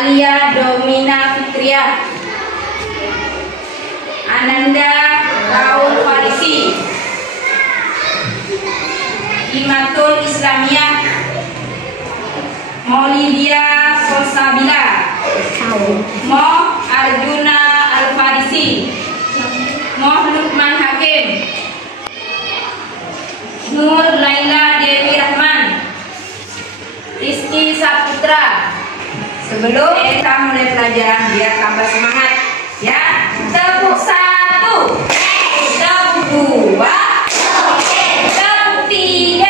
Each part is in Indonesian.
Alia Domina Fitriah, Ananda Raul Farisi, Imatul Islamiyah, Maulidia Sosabila, Mo Arjuna Al-Farisi, Mo Lukman Hakim, Nur Laila Dewi Rahman, Rizky Saputra. Sebelum kita mulai pelajaran biar tambah semangat, ya. Tepuk 1, tepuk 2, tepuk 3,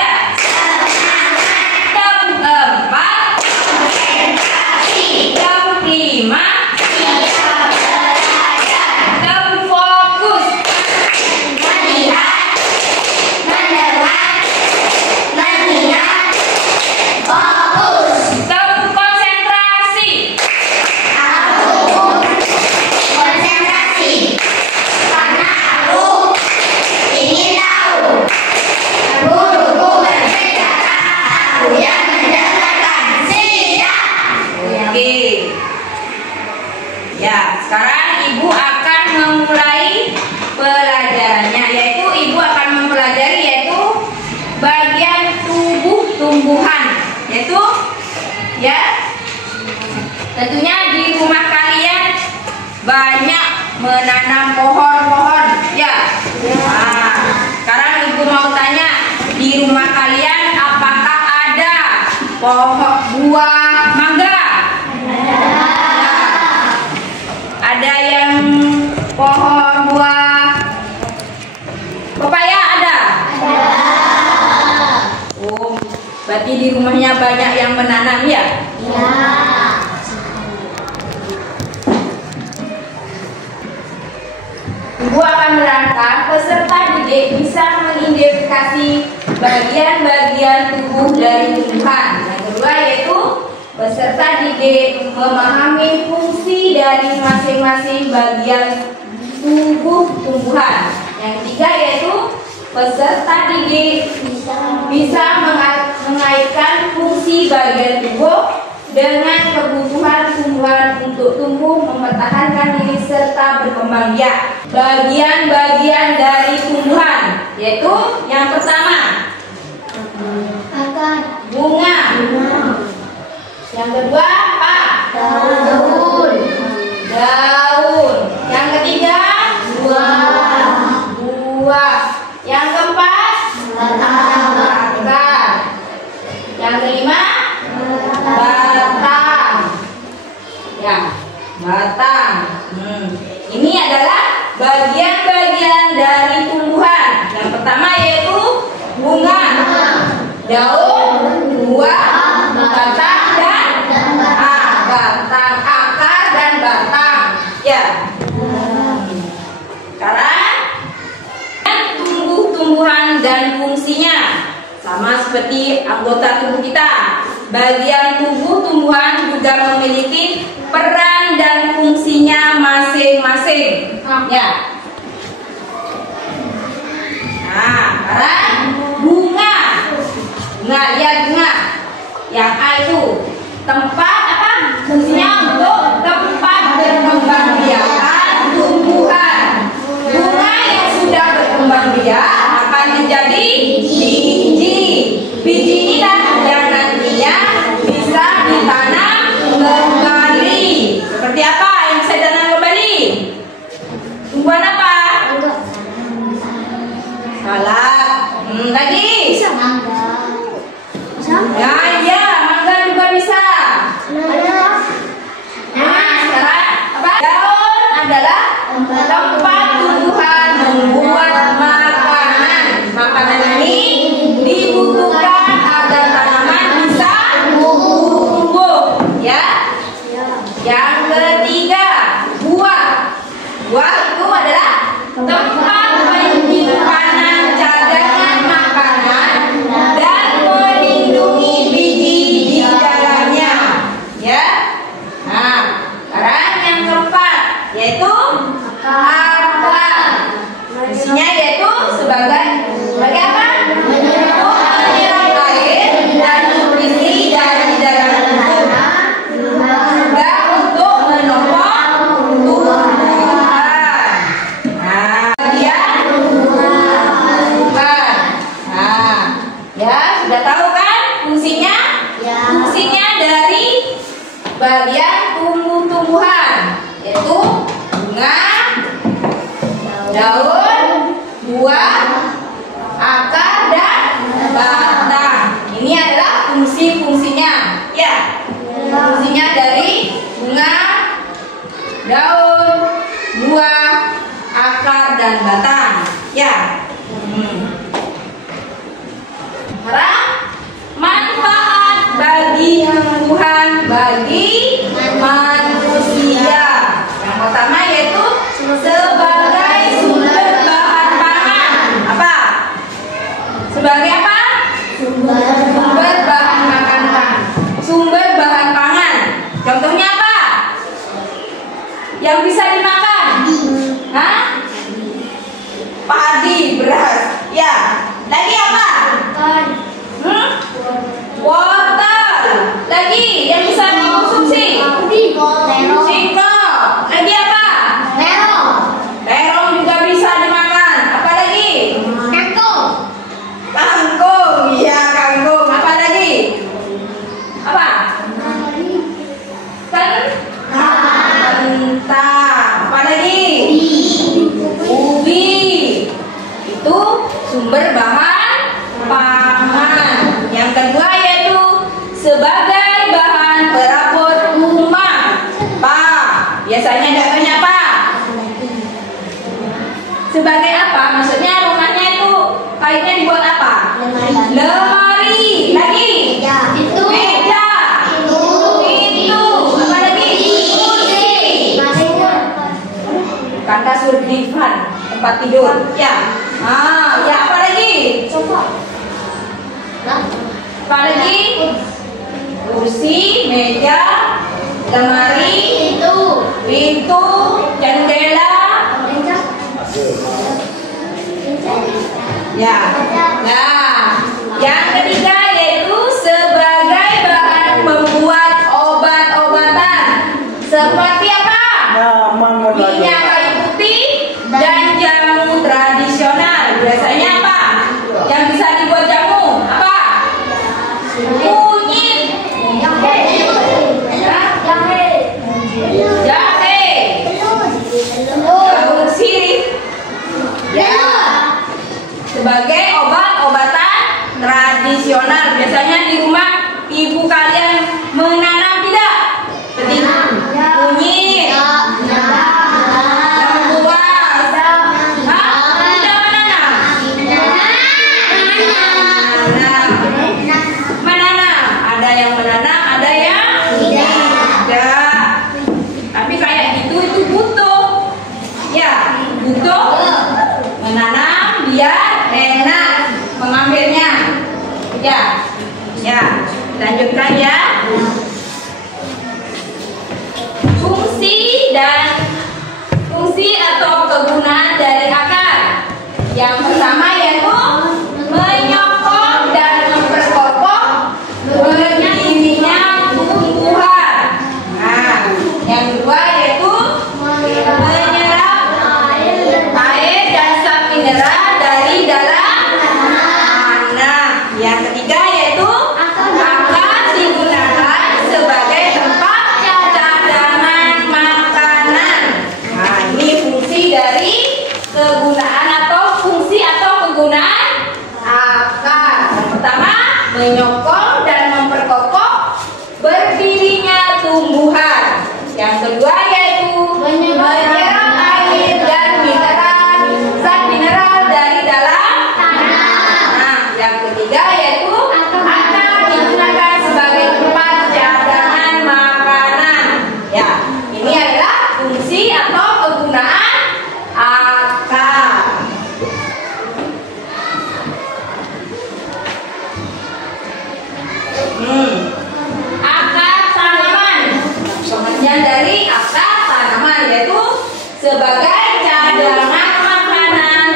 tepuk 4, tepuk 5, tepuk fokus, melihat, mendengar, melihat, fokus. Ya, sekarang Ibu akan memulai pelajarannya, yaitu Ibu akan mempelajari yaitu bagian tubuh tumbuhan, yaitu ya tentunya di rumah kalian banyak menanam pohon-pohon, ya. Nah, sekarang Ibu mau tanya, di rumah kalian apakah ada pohon buah mangga? Ada yang pohon buah pepaya ada? Oh, berarti di rumahnya banyak yang menanam, ya? Ya. Ibu akan menerangkan peserta didik bisa mengidentifikasi bagian-bagian tubuh dari tumbuhan. Yang kedua yaitu peserta didik memahami fungsi dari masing-masing bagian tubuh tumbuhan. Yang ketiga yaitu peserta didik bisa mengaitkan fungsi bagian tubuh dengan kebutuhan tumbuhan untuk tumbuh, mempertahankan diri serta berkembang biak. Bagian-bagian dari tumbuhan yaitu yang pertama Akar, bunga. Yang kedua apa? daun, Daun. Yang ketiga buah, buah. Yang keempat batang, akar. Yang kelima batang. Ya, batang. Ini adalah bagian-bagian dari tumbuhan. Yang pertama yaitu bunga, daun, buah, batang dan batang, akar dan batang. Ya. Sekarang tumbuh-tumbuhan dan fungsinya sama seperti anggota tubuh kita. bagian tubuh tumbuhan juga memiliki peran dan fungsinya masing-masing. Ya. Nah, sekarang bunga. Bunga, lihat bunga. Yang A itu tempat apa? Fungsinya untuk tempat berkembang biakan tumbuhan. Bunga yang sudah berkembang biak akan menjadi biji. Biji inilah yang nantinya bisa ditanam kembali. Seperti apa yang bisa ditanam kembali? Tumbuhan apa? Salak. Lagi? Ya, iya, mangga juga bisa. Nah, sekarang apa? Daun adalah tempat tumbuhan membuat makanan. Makanan ini dibutuhkan agar tanaman bisa tumbuh. Ya. Yang ketiga, buah. Buah itu adalah tempat penyimpanan cadangan makanan dan melindungi biji di dalamnya. Ya. Nah, sekarang yang keempat yaitu akar. Fungsinya yaitu sebagai apa? Menyiram air dan nutrisi dari dalam tubuh. Juga untuk menopang tumbuhan. Nah, kemudian bukan. Nah, ya sudah tahu kan fungsinya? Fungsinya dari bagian tumbuh-tumbuhan yaitu bunga, daun, buah, akar dan batang. Ini adalah fungsi-fungsinya. Ya. Fungsinya dari bunga, daun, buah, akar dan batang. Ya. Sekarang manfaat bagi tumbuhan bagi manusia. Yang pertama yaitu sebagai sumber bahan pangan. Apa? Sebagai apa? Sumber bahan makanan. Sumber bahan pangan. Contohnya apa? Yang bisa dimakan? Hah? Padi, beras. Ya. Lagi apa? Wortel. Lagi yang bisa dikonsumsi? Singkong. Lagi apa? Terong juga bisa dimakan. Apa lagi? Kangkung. Iya, kangkung. Apa lagi? Apa? Kentang. Apa lagi? Ubi. Itu sumber bahan pangan. Yang kedua yaitu sebagai bahan perabot rumah. Biasanya contohnya apa? Sebagai apa? Maksudnya rumahnya itu kainnya dibuat apa? Lemari. Lagi? Meja. Pintu. Apa lagi? Kursi. Bukan kasur, divan, tempat tidur. Ya. Ya apa lagi? Apa lagi? Kursi, meja, lemari, pintu, jendela. Ya. Nah, yang ketiga yaitu sebagai bahan pembuat obat-obatan. Seperti apa? Minyak kayu putih dan jamu tradisional. Biasanya apa? Yang bisa dibuat jamu? Apa? Kunyit. Jahe. Daun sirih. Ya. Sebagai obat-obatan tradisional. Biasanya di rumah ibu kalian menanam tidak? Seperti kunyit. Ya, ya. Lanjutkan ya. Fungsi atau kegunaan dari akar. Yang pertama yaitu menyokong dan memperkokoh berdirinya tumbuhan. Nah, yang kedua yaitu menyerap air dan zat mineral dari dalam tanah. Yang ketiga yaitu akar digunakan sebagai tempat cadangan makanan. Nah, ini fungsi dari kegunaan atau kegunaan akar. Yang pertama, menyokong dan memperkokoh berdirinya tumbuhan. Yang kedua yaitu menyerap air dan zat mineral dari dalam tanah. Nah, yang ketiga yaitu akar digunakan sebagai tempat cadangan makanan. Ya, ini adalah fungsi atau kegunaan akar. Akar tanaman. Pengertian dari akar tanaman yaitu sebagai cadangan makanan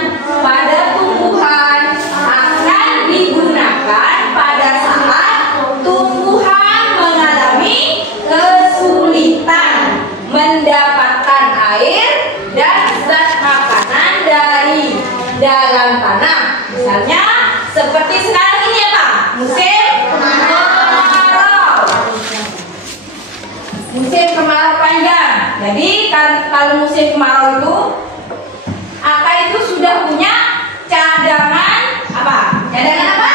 pada tumbuhan, akan digunakan pada saat tumbuhan mengalami kesulitan mendapatkan air dan zat makanan dari dalam tanah. Misalnya seperti sekarang ini ya Pak, musim kemarau. Musim kemarau panjang. Jadi kalau musim kemarau itu akar itu sudah punya cadangan apa? Cadangan apa?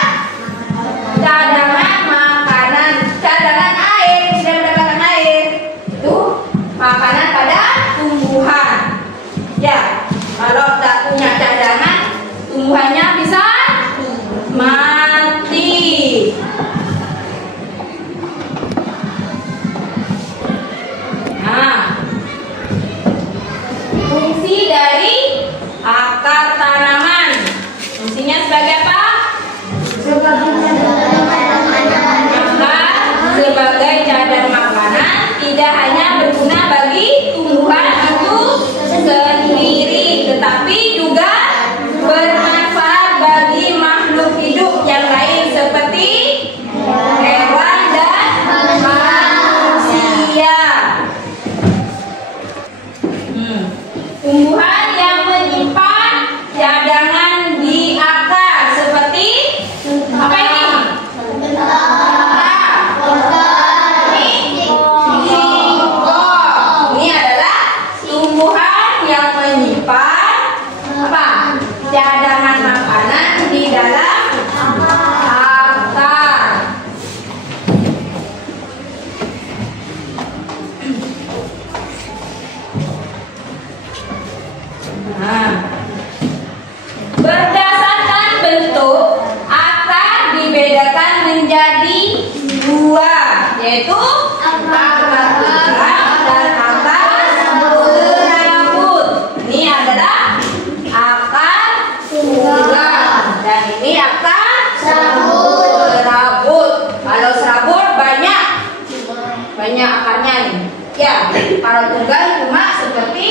Cadangan makanan, cadangan air, sudah mendapatkan air. Itu makanan pada tumbuhan. Ya, kalau tidak punya cadangan, tumbuhannya bisa mati. Nah, fungsi dari akar tanaman. Fungsinya sebagai apa? Akar sebagai cadangan makanan tidak hanya berguna bagi tumbuhan itu sendiri, tetapi juga bermanfaat bagi makhluk hidup yang lain seperti hewan dan manusia. Tumbuhan yang menyimpan cadangan di akar seperti apa ini? Ini adalah tumbuhan yang menyimpan apa? Cadangan makanan di dalam akar. Nah, berdasarkan bentuk, akar dibedakan menjadi dua, yaitu akar tunggang dan akar serabut. Ini adalah akar tunggang dan ini akar serabut. Kalau serabut banyak akarnya nih. Ya, kalau tunggang cuma seperti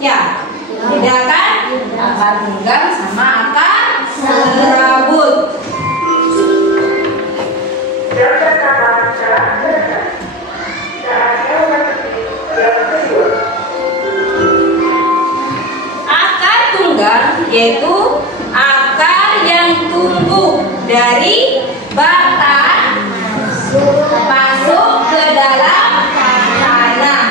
ya, bedakan akar tunggang sama akar serabut. Akar tunggang yaitu akar yang tumbuh dari batang masuk ke dalam tanah.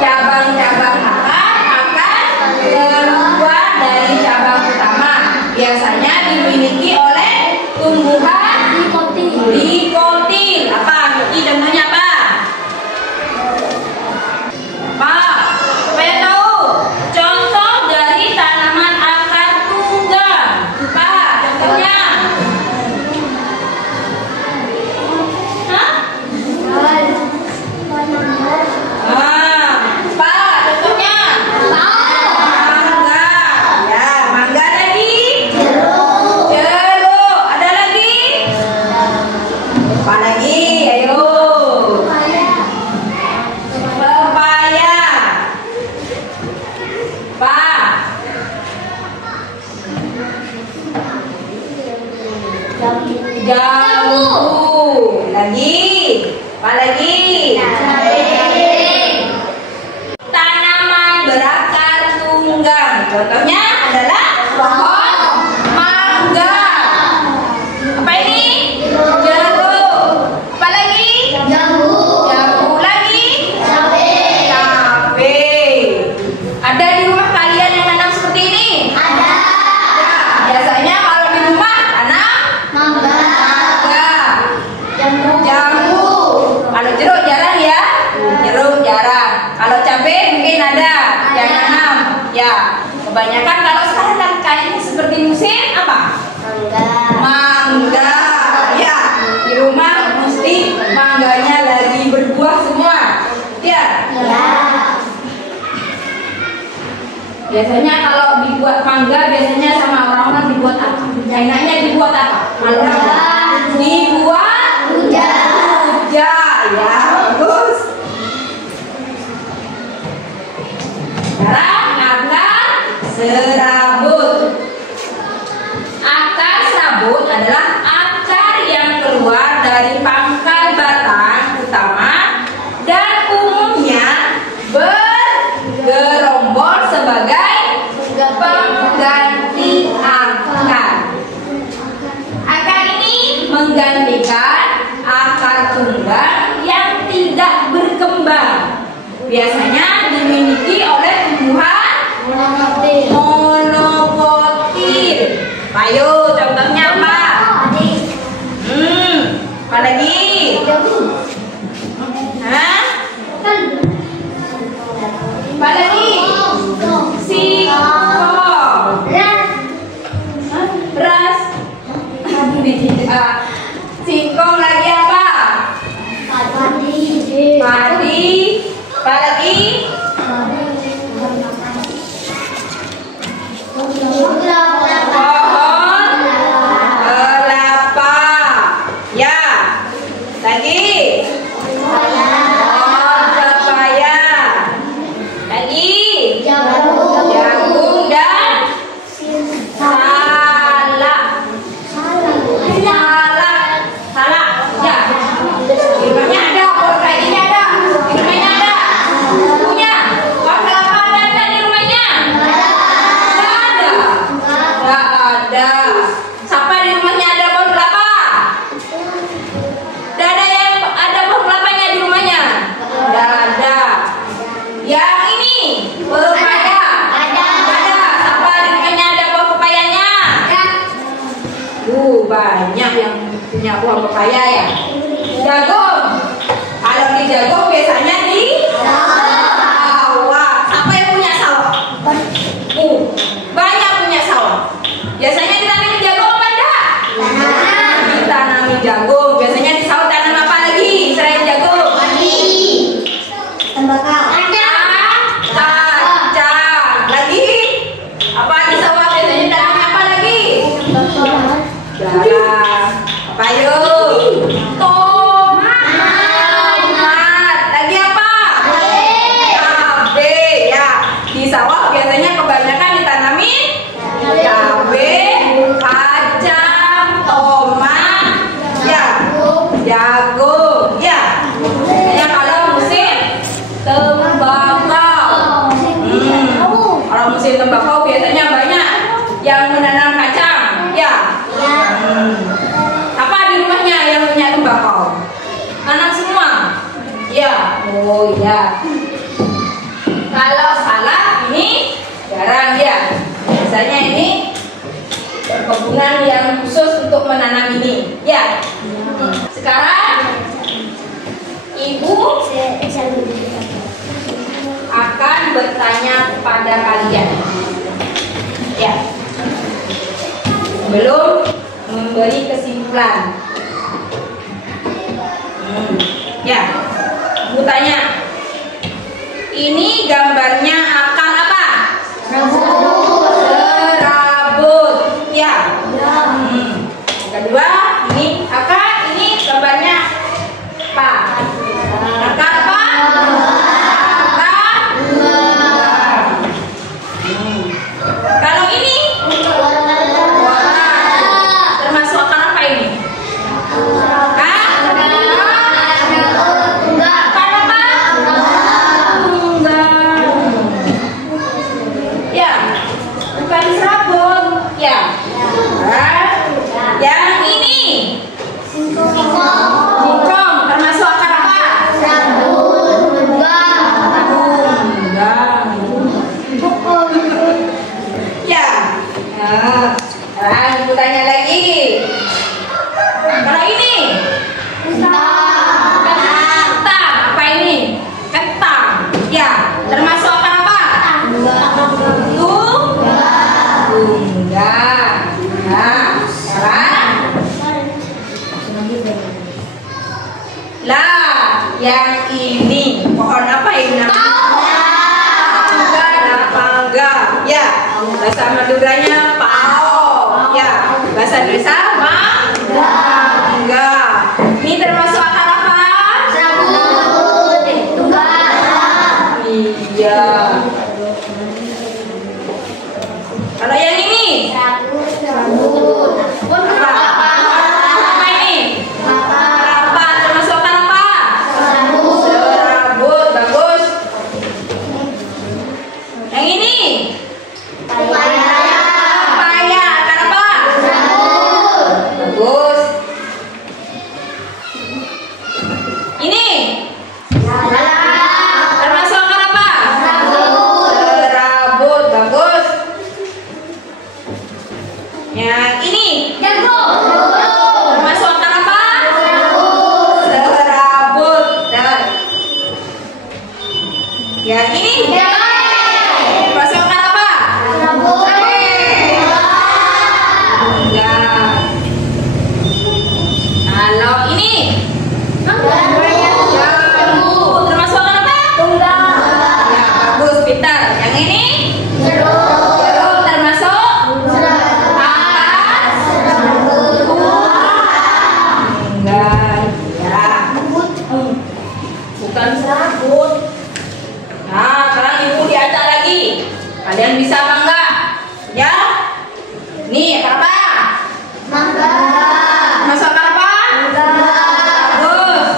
Cabang-cabang akar akan keluar dari cabang utama. Biasanya dimiliki oleh tumbuhan dikotil. Apa? Ini namanya apa? Pak, supaya tahu contoh dari tanaman akar tunggang. Pak, contohnya. Hah? Lagi. Apa lagi? Tanaman berakar tunggang. Contohnya adalah pohon mangga. Apa ini? Jeruk. Apa lagi? Jambu lagi? Cabe. Ada di rumah kalian yang nanam seperti ini? Ada. Ya, biasanya kalau di rumah tanam Mangga. jambu. Kalau jeruk jarang ya? Jeruk jarang. Kalau cabe mungkin ada yang nanam. Ya, kebanyakan kalau sekarang kayak seperti musim apa? Mangga. Ya, di rumah mesti mangganya lagi berbuah semua. Ya. Biasanya kalau dibuat mangga biasanya sama orang-orang dibuat apa? Enaknya dibuat apa? Dibuat hujan. Ya, bagus. Sekarang akar serabut. Akar serabut adalah akar yang keluar dari pangkal batang utama dan umumnya bergerombol sebagai pengganti akar. Akar ini menggantikan akar tunggang yang tidak berkembang. Biasanya dimiliki oleh tumbuhan monokotil. Ayo, contohnya apa? Apa lagi? Hah? Apa lagi? Singkong. Beras. Singkong lagi apa? Padi. Apa lagi? Pohon kelapa. Ya. Lagi? Pohon pepaya. Lagi? Jagung dan salak. Salak. Ya. Di rumahnya ada pohon kayak gini ada. Di rumahnya ada. Punya. Pohon kelapa ada di rumahnya? Nggak ada. Nggak ada. Siapa di rumahnya ada pohon kelapa? Nggak ada yang ada pohon kelapanya di rumahnya? Nggak ada. Yang ini pepaya. Ada. Siapa di rumahnya ada pohon pepayanya? Banyak yang punya pohon pepaya ya. Jagung. Kalau di jagung biasanya di sawah. Siapa yang punya sawah? Banyak punya sawah. Biasanya ditanami jagung apa enggak? Ditanami jagung. Biasanya di sawah tanam apa lagi selain jagung? Kacang. Lagi? Apa di sawah biasanya tanam apa lagi? Jalan. Apa yuk? Tomat. Lagi apa? Cabe. Ya. Di sawah biasanya kebanyakan ditanami cabe, kacang, tomat, ya, jagung. Ya. Biasanya kalau musim tembakau. Kalau musim tembakau biasanya banyak yang menanam kacang. Ya. Apa di rumahnya yang punya tembakau? Tanam semua? Ya. Oh ya. Kalau salak ini jarang ya. Biasanya ini perkebunan yang khusus untuk menanam ini. Ya. Sekarang Ibu akan bertanya kepada kalian. Ya. Belum memberi kesimpulan. Ya. Ibu tanya. Ini gambarnya akar apa? Serabut. Ya. Kedua, ini akar, ini gambarnya apa? Akar apa? Akar. Kalau ini termasuk akar apa ini? Yang ini pohon apa ini namanya? Mangga. Ya, bahasa Maduranya pao. Ya, bahasa Indonesia mangga. Ini termasuk akar apa? Rambut. Tunggal. Iya. Kalau yang ini? Rambut. Apa ini? Apa? Termasuk akar apa? Rambut. Serabut. Bagus. Yang ini? Pepaya. Pepaya. Akar apa? Rambut. Bagus. Ini? Termasuk akar apa? Rambut. Serabut. Bagus. Yang ini? Termasuk akar apa? Serabut. Dan yang ini? Termasuk akar apa? Enggak. Kalau ini? Jambu. Termasuk akar apa? Ya, bagus, pintar. Yang ini? Jeruk. Termasuk akar? Enggak. Ya. Bukan serabut. Nah, sekarang ibu diajak lagi. Kalian bisa apa enggak? Ya. Nih, akar apa? Masuk akar apa? Bagus.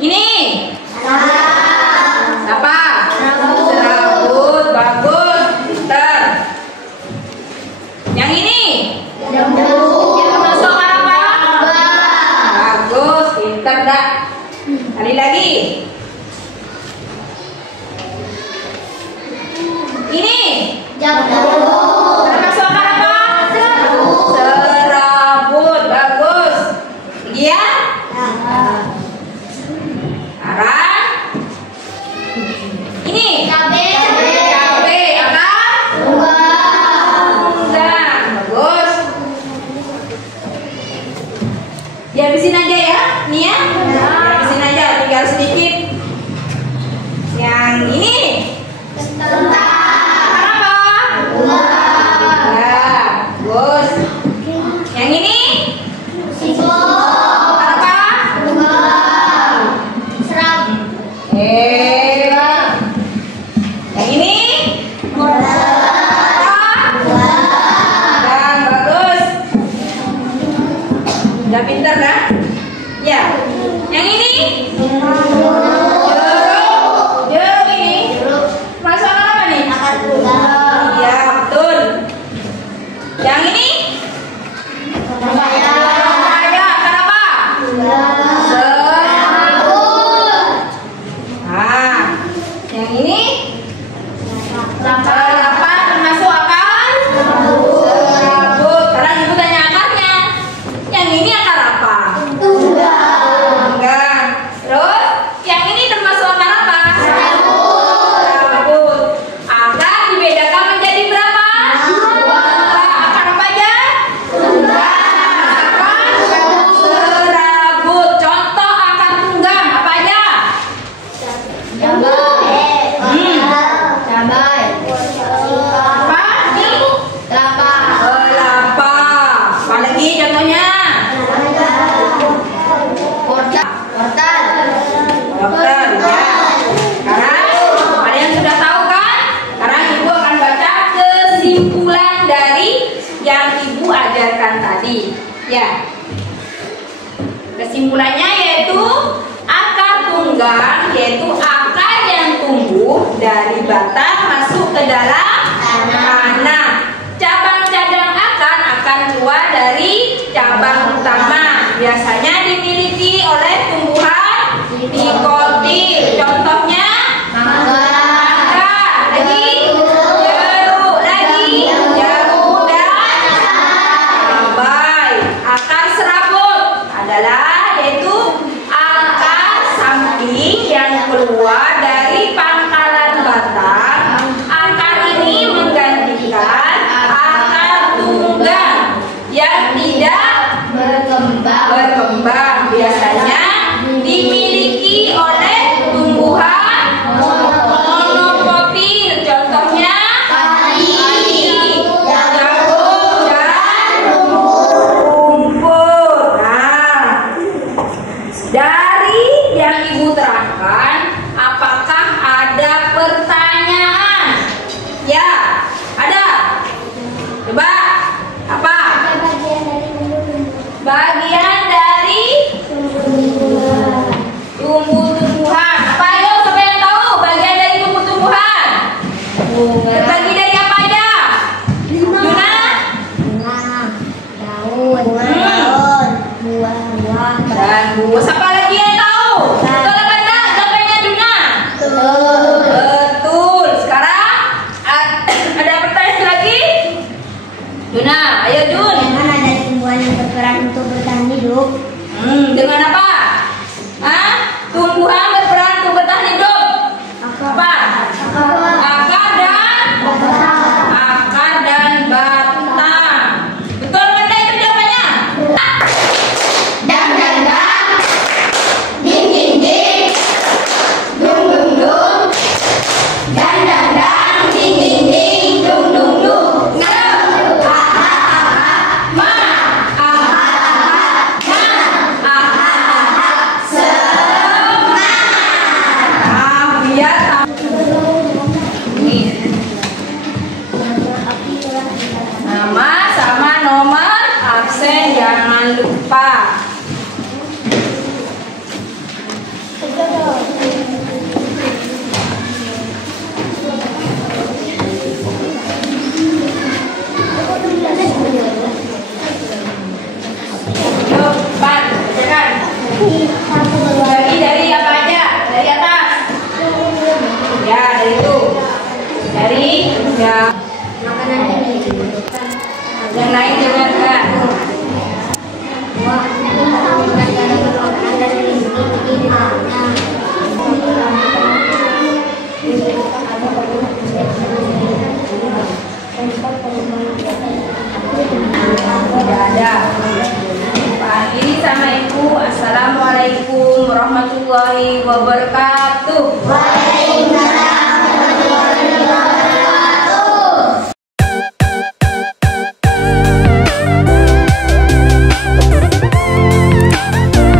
Ini apa? Serabut. Bagus. Pintar. Yang ini? Masuk akar apa? Bagus. Pintar dah. Kali lagi. Ini termasuk akar apa? Serabut. Bagus. Lagi ya. Sekarang ini cabai. Akar? Enggak. Bagus. Dihabisin aja ya. Nih ya. Dihabisin aja. Tinggal sedikit. Yang ini? Akar apa? Ya, bagus. Yang ini? Akar apa? Yang ini? Dan bagus. Udah pintar kan? Ya. Yang ini? Jeruk ini? Masuk akar apa nih? Iya, betul. Yang ini? Pepaya. Akar apa? Nah, yang ini? Akar apa? Termasuk akar? Serabut. Sekarang ibu tanya akarnya. Yang ini akar apa? Enggak. Terus yang ini termasuk akar apa? Serabut. Akar dibedakan menjadi berapa? Akar apa aja? Apa? Serabut. Contoh akar tunggang apa aja? Apa? Kelapa. Apa lagi contohnya? Dokter, ya. Sekarang kalian sudah tahu kan? Sekarang ibu akan baca kesimpulan dari yang ibu ajarkan tadi. Ya. Kesimpulannya yaitu akar tunggang yaitu akar yang tumbuh dari batang masuk ke dalam tanah. Cabang-cabang akar akan keluar dari cabang utama. Biasanya dimiliki oleh tumbuhan dikotil. Contohnya mangga, lagi jeruk, lagi jambu dan cabai. Akar serabut adalah yaitu akar samping yang keluar dari pangkalan batang. Akar ini menggantikan akar tunggang yang tidak berkembang biasanya dimiliki oleh tumbuhan monoflotil. Contohnya padi, jagung, dan rumput. Nah, dari yang Ibu terangkan, apakah ada pertanyaan? Ya, ada. Coba, apa? Bagian dari tumbuh-tumbuhan. Apa ayo? Siapa yang tahu bagian dari tumbuh-tumbuhan? Terbagi dari apa aja? Yuna? Dan buah. Siapa lagi yang tahu? Betul apa enggak? Jawabannya Duna. Betul. Sekarang ada pertanyaan lagi? Duna, ayo Dun. Ada tumbuhan yang berperan untuk bertahan hidup. Dengan apa? Hah? Tumbuhan berperan untuk bertahan hidup. Apa? Akar dan batang. Betul mana itu jawabannya? Dang dang dang, ding ding ding, dung dung dung, dang dang dang, ding ding ding, dung dung dung. Nama sama nomor absen jangan lupa. Yuk, Pan, bacakan. Bagi dari apa aja? Dari atas. Ya, dari itu. Dari ya. Yang naik jangan kan. Tidak ada. Pagi sama Ibu. Assalamualaikum warahmatullahi wabarakatuh.